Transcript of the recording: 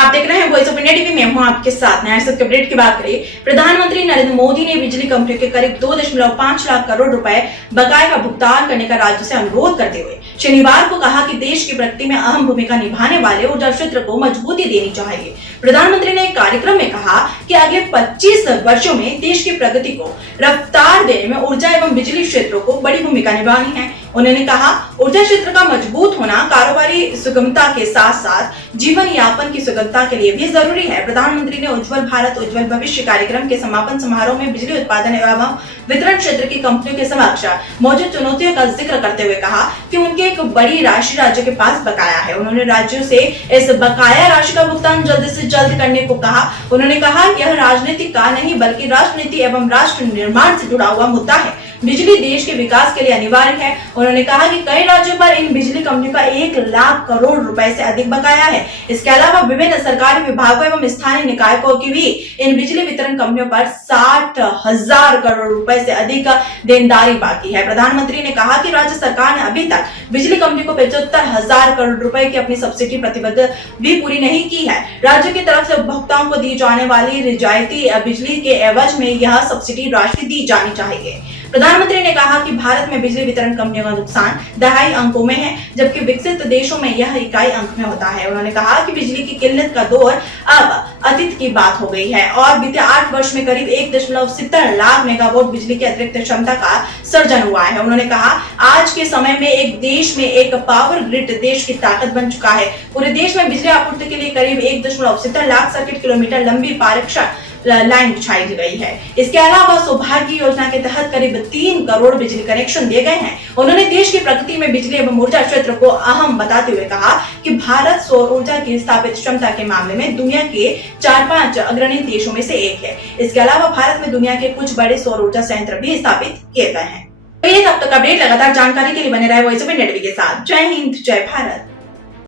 आप देख रहे हैं वॉइस ऑफ इंडिया टीवी में हूं आपके साथ। नया अपडेट की बात करें, प्रधानमंत्री नरेंद्र मोदी ने बिजली कंपनियों के करीब 2.5 लाख करोड़ रुपए बकाये का भुगतान करने का राज्य से अनुरोध करते हुए शनिवार को कहा कि देश की प्रगति में अहम भूमिका निभाने वाले ऊर्जा क्षेत्र को मजबूती देनी चाहिए। प्रधानमंत्री ने एक कार्यक्रम में कहा कि अगले 25 वर्षों में देश की प्रगति को रफ्तार देने में ऊर्जा एवं बिजली क्षेत्रों को बड़ी भूमिका निभानी है। उन्होंने कहा, ऊर्जा क्षेत्र का मजबूत होना कारोबारी सुगमता के साथ साथ जीवन यापन की सुगमता के लिए भी जरूरी है। प्रधानमंत्री ने उज्जवल भारत उज्जवल भविष्य कार्यक्रम के समापन समारोह में बिजली उत्पादन एवं वितरण क्षेत्र की कंपनियों के समक्ष मौजूद चुनौतियों का जिक्र करते हुए कहा कि उनकी एक बड़ी राशि राज्य के पास बकाया है। उन्होंने राज्यों से इस बकाया राशि का भुगतान जल्द से जल्द करने को कहा। उन्होंने कहा कि यह राजनीति का नहीं बल्कि राष्ट्रनीति एवं राष्ट्र निर्माण से जुड़ा हुआ मुद्दा है। बिजली देश के विकास के लिए अनिवार्य है। उन्होंने कहा कि कई राज्यों पर इन बिजली कंपनियों का 1 लाख करोड़ रुपए से अधिक बकाया है। इसके अलावा विभिन्न सरकारी विभागों एवं स्थानीय निकायों की भी इन बिजली वितरण कंपनियों पर 60,000 करोड़ रुपए से अधिक देनदारी बाकी है। प्रधानमंत्री ने कहा कि राज्य सरकार ने अभी तक बिजली कंपनी को 75,000 करोड़ रुपए की अपनी सब्सिडी प्रतिबद्ध भी पूरी नहीं की है। राज्य की तरफ से उपभोक्ताओं को दी जाने वाली रियायती बिजली के एवज में यह सब्सिडी राशि दी जानी चाहिए। प्रधानमंत्री ने कहा कि भारत में बिजली वितरण कंपनियों का नुकसान दहाई अंकों में है, जबकि विकसित देशों में यह इकाई अंक में होता है। उन्होंने कहा कि बिजली की किल्लत का दौर अब अतीत की बात हो गई है और बीते 8 वर्ष में करीब 1.70 लाख मेगावाट बिजली की अतिरिक्त क्षमता का सर्जन हुआ है। उन्होंने कहा, आज के समय में एक देश में एक पावर ग्रिड देश की ताकत बन चुका है। पूरे देश में बिजली आपूर्ति के लिए करीब 1.70 लाख सर्किट किलोमीटर लंबी पारक्षण लाइन बिछाई गई है। इसके अलावा सौभाग्य योजना के तहत करीब 3 करोड़ बिजली कनेक्शन दिए गए हैं। उन्होंने देश की प्रगति में बिजली एवं ऊर्जा क्षेत्र को अहम बताते हुए कहा कि भारत सौर ऊर्जा की स्थापित क्षमता के मामले में दुनिया के 4-5 अग्रणी देशों में से एक है। इसके अलावा भारत में दुनिया के कुछ बड़े सौर ऊर्जा संयंत्र भी स्थापित किए गए हैं। तो ये सब तक अपडेट लगातार जानकारी के लिए बने रहे वॉइस ऑफ इंडिया टीवी के साथ। जय हिंद, जय भारत।